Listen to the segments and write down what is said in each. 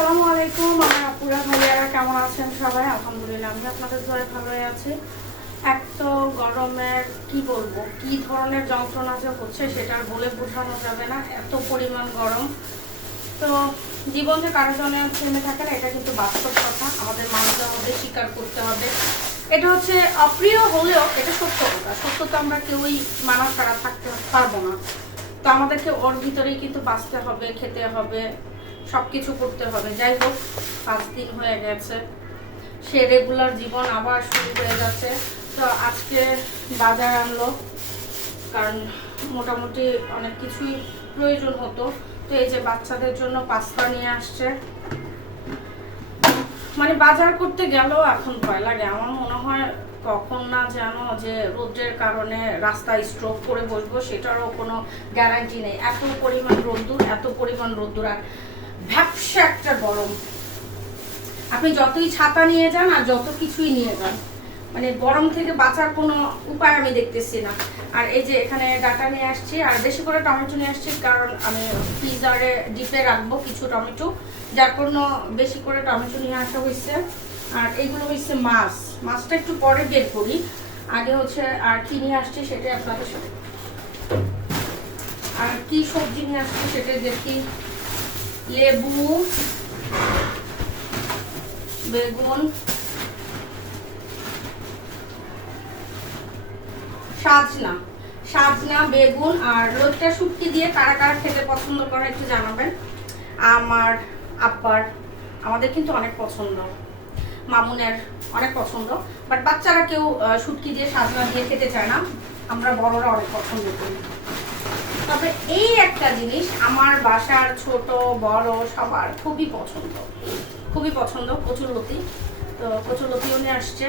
আসসালামু আলাইকুম, আমার আপুরা ভাইয়ারা কেমন আছেন সবাই? আলহামদুলিল্লাহ আমি আপনাদের দোয়ায় ভালোই আছি। এক তো গরমের কি বলবো, কি ধরনের যন্ত্রণা যে হচ্ছে সেটা আর বলে বোঝানো যাবে না, এত পরিমাণ গরম। তো জীবন যে কারোর জন্য থেমে থাকে না, এটা কিন্তু বাস্তব কথা, আমাদের মানতে হবে, স্বীকার করতে হবে। এটা হচ্ছে অপ্রিয় হলেও এটা সত্য কথা, সত্য তো আমরা কেউই মানা ছাড়া থাকতে পারবো না। তো আমাদেরকে ওর ভিতরেই কিন্তু বাঁচতে হবে, খেতে হবে, সবকিছু করতে হবে। যাই হোক, 5 দিন হয়ে গেছে, সে রেগুলার জীবন আবার শুরু হয়ে যাচ্ছে। তো আজকে বাজার আনলো, কারণ মোটামুটি অনেক কিছুই প্রয়োজন হতো। তো এই যে বাচ্চাদের জন্য পাস্তা নিয়ে আসছে। মানে বাজার করতে গেলেও এখন ভয় লাগে, আমার মনে হয় কখন না যেন যে রোদের কারণে রাস্তায় স্ট্রোক করে বসবো, সেটারও কোনো গ্যারান্টি নেই। এত পরিমাণ রোদ্দুর, এত পরিমাণ রোদ্দুর, আর ভ্যাপসা একটা গরম। আপনি যতই ছাতা নিয়ে যান আর যত কিছুই নিয়ে যান, মানে গরম থেকে বাঁচার কোনো উপায় আমি দেখতেছি না। আর এই যে এখানে ডাটা নিয়ে আসছি, আর বেশি করে টমেটো নিয়ে আসছি, কারণ আমি ফ্রিজারে ডিপে রাখবো কিছু টমেটো, যার জন্য বেশি করে টমেটো নিয়ে আসা হয়েছে। আর এইগুলো হচ্ছে মাছ, মাছটা একটু পরে বের করি, আগে হচ্ছে আর কি নিয়ে আসছি সেটাই আপনাদের সাথে। আর কি সবজি নিয়ে আসছি সেটাই দেখি। লেবু, বেগুন, সাজনা, বেগুন আর রোজটা শুটকি দিয়ে কারা কারা খেতে পছন্দ করে একটু জানাবেন। আমার আব্বার, আমাদের কিন্তু অনেক পছন্দ, মামুনের অনেক পছন্দ, বাট বাচ্চারা কেউ শুটকি দিয়ে সাজনা দিয়ে খেতে চায় না, আমরা বড়রা অনেক পছন্দ করি। তবে এই একটা জিনিস আমার বাসার ছোট বড় সবার খুবই পছন্দ, খুবই পছন্দ, কচুরলতি। তো কচুরলতিও নিয়ে আসছে।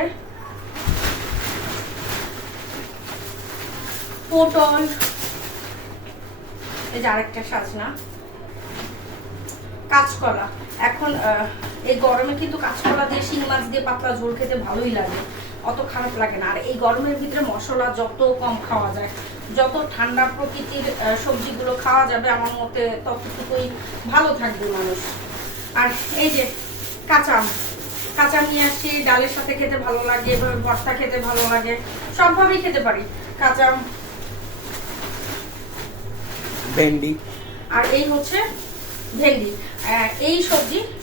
পটল, এই যে আরেকটা সাজনা, কাঁচকলা। এখন এই গরমে কিন্তু কাঁচকলা দিয়ে শিং মাছ দিয়ে পাতলা ঝোল খেতে ভালোই লাগে, অত খারাপ লাগে না। আর এই গরমের ভিতরে মশলা যত কম খাওয়া যায়, যত ঠান্ডা প্রকৃতির সবজিগুলো খাওয়া যাবে আমার মতে ততটুকুই ভালো থাকবে মানুষ। আর এই যে কাঁচা আম, কাঁচা আম নিয়ে আসছি, ডালের সাথে খেতে ভালো লাগে, এভাবে ভর্তা খেতে ভালো লাগে, সবভাবেই খেতে পারি কাঁচা আম। ভেন্ডি, আর এই হচ্ছে ভেন্ডি। এই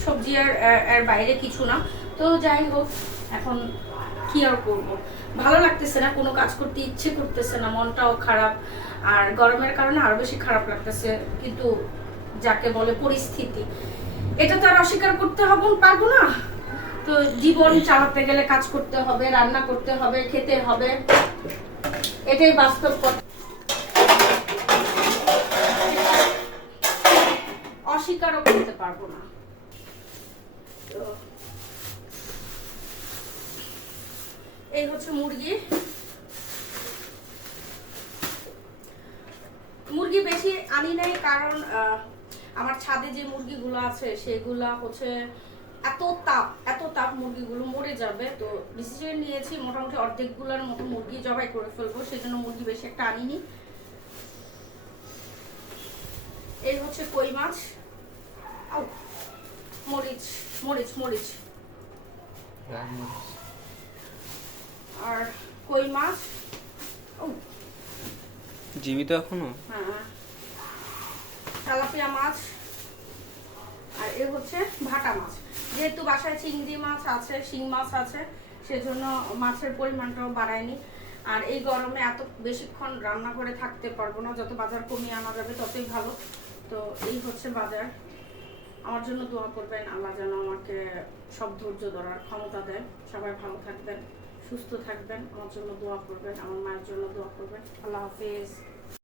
সবজি আর এর বাইরে কিছু না। তো যাই হোক, এখন কি আর করবো, ভালো লাগতেছে না, কোনো কাজ করতে ইচ্ছে করতেছে না, মনটাও খারাপ। আর গরমের কারণে আরো বেশি খারাপ লাগতেছে, কিন্তু যাকে বলে পরিস্থিতি, এটা তো আর অস্বীকার করতে পারবো না। তো জীবন চালাতে গেলে কাজ করতে হবে, রান্না করতে হবে, খেতে হবে, এটাই বাস্তব কথা, অস্বীকারও করতে পারবো না। তো এই হচ্ছে মুরগি। মুরগি বেশি আনি নাই, কারণ আমার ছাদে যে মুরগিগুলো আছে সেগুলা হচ্ছে এত তাপ মুরগিগুলো মরে যাবে। তো ডিসিশন নিয়েছি মোটামুটি অর্ধেকগুলোর মতো মুরগি জবাই করে ফেলবো, সেজন্য মুরগি বেশি একটা আনিনি। এই হচ্ছে কই মাছ, মরিচ মরিচ মরিচ আর কই মাছ জীবিত এখনো। হ্যাঁ, তেলাপিয়া মাছ। আর এ হচ্ছে ভাটা মাছ, যেহেতু বাসায় চিংড়ি মাছ আছে, শিং মাছ আছে, সেজন্য মাছের পরিমাণটাও বাড়ায়নি। আর এই গরমে এত বেশিক্ষণ রান্না করে থাকতে পারবো না, যত বাজার কমিয়ে আনা যাবে ততই ভালো। তো এই হচ্ছে বাজার। আমার জন্য দোয়া করবেন, আল্লাহ যেন আমাকে সব ধৈর্য ধরার ক্ষমতা দেয়। সবাই ভালো থাকবেন, সুস্থ থাকবেন, আমার জন্য দোয়া করবেন, আমার মায়ের জন্য দোয়া করবেন। আল্লাহ হাফিজ।